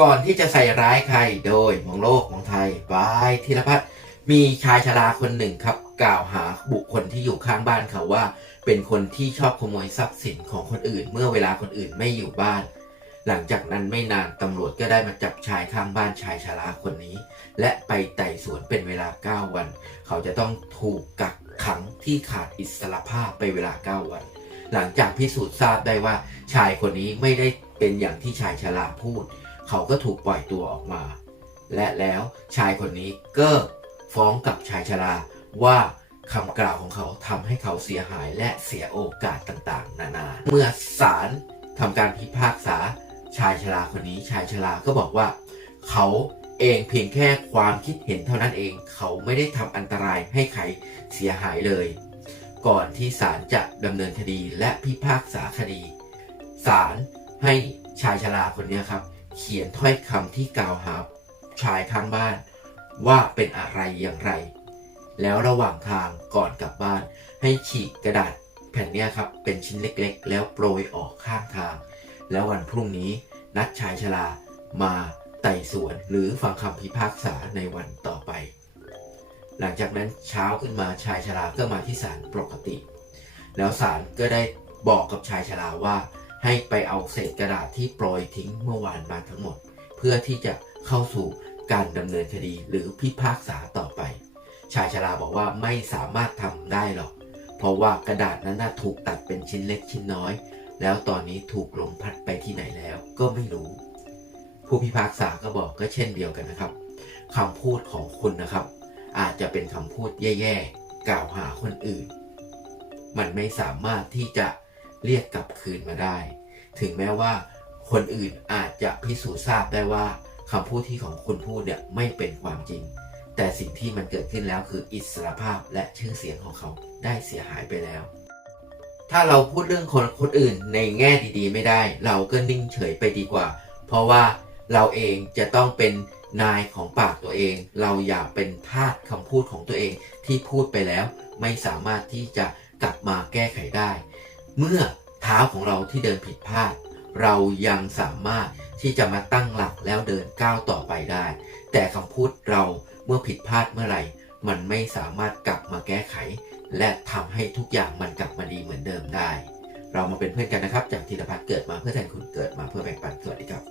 ก่อนที่จะใส่ร้ายใครโดยมองโลกมองไทยบายธีรพัฒน์มีชายชราคนหนึ่งครับ กล่าวหาบุคคลที่อยู่ข้างบ้านเขาว่า เป็นคนที่ชอบขโมยทรัพย์สินของคนอื่น เมื่อเวลาคนอื่นไม่อยู่บ้าน หลังจากนั้นไม่นานตำรวจก็ได้มาจับชายข้างบ้านชายชราคนนี้ และไปไต่สวนเป็นเวลา 9 วัน เขาจะต้องถูกกักขังที่ขาดอิสรภาพไปเวลา 9 วัน หลังจากพิสูจน์ทราบได้ว่าชายคนนี้ไม่ได้เป็นอย่างที่ชายชราพูด เขาก็ถูกปล่อยตัวออกมา และแล้วชายคนนี้ก็ฟ้องกับชายชราว่าคำกล่าวของเขาทำให้เขาเสียหายและเสียโอกาสต่างๆ นานา เมื่อศาลทำการพิพากษาชายชราคนนี้ชายชราก็บอกว่า เขาเองเพียงแค่ความคิดเห็นเท่านั้นเอง เขาไม่ได้ทำอันตรายให้ใครเสียหายเลย ก่อนที่ศาลจะดำเนินคดีและพิพากษาคดีศาลให้ชายชราคนนี้ครับ เขียนถ้อยคำที่กล่าวหาชายข้างบ้าน ว่าเป็นอะไรอย่างไร แล้วระหว่างทางก่อนกลับบ้าน ให้ฉีกกระดาษแผ่นนี้ครับเป็นชิ้นเล็กๆ แล้วโปรยออกข้างทาง แล้ววันพรุ่งนี้นัดชายชรามาไต่สวนหรือฟังคำพิพากษาในวันต่อไป หลังจากนั้นเช้าขึ้นมาชายชราก็มาที่ศาลปกติ แล้วศาลก็ได้บอกกับชายชราว่า ให้ไปเอาเศษกระดาษที่โปรยทิ้งเมื่อวานมาทั้งหมด เพื่อที่จะเข้าสู่การดำเนินคดีหรือพิพากษาต่อไป ชายชราบอกว่าไม่สามารถทำได้หรอก เพราะว่ากระดาษนั้นถูกตัดเป็นชิ้นเล็กชิ้นน้อย แล้วตอนนี้ถูกลมพัดไปที่ไหนแล้วก็ไม่รู้ ผู้พิพากษาก็บอกก็เช่นเดียวกันนะครับคำพูดของคุณนะครับ อาจจะเป็นคำพูดแย่ๆ กล่าวหาคนอื่น มันไม่สามารถที่จะ เรียกกลับคืนมาได้ ถึงแม้ว่าคนอื่นอาจจะพิสูจน์ทราบได้ว่าคำพูดที่ของคุณพูดเนี่ยไม่เป็นความจริง แต่สิ่งที่มันเกิดขึ้นแล้วคืออิสรภาพและชื่อเสียงของเขาได้เสียหายไปแล้ว ถ้าเราพูดเรื่องคนคนอื่นในแง่ดีๆ ไม่ได้ เราก็นิ่งเฉยไปดีกว่า เพราะว่าเราเองจะต้องเป็นนายของปากตัวเอง เราอย่าเป็นทาสคำพูดของตัวเองที่พูดไปแล้ว ไม่สามารถที่จะกลับมาแก้ไขได้ เมื่อเท้าของเราที่เดินผิดพลาด เรายังสามารถที่จะมาตั้งหลักแล้วเดินก้าวต่อไปได้ แต่คำพูดเราเมื่อผิดพลาดเมื่อไหร่ มันไม่สามารถกลับมาแก้ไข และทำให้ทุกอย่างมันกลับมาดีเหมือนเดิมได้ เรามาเป็นเพื่อนกันนะครับ จากธีรพัฒน์เกิดมาเพื่อแทนคุณเกิดมาเพื่อแบ่งปันสวัสดีครับ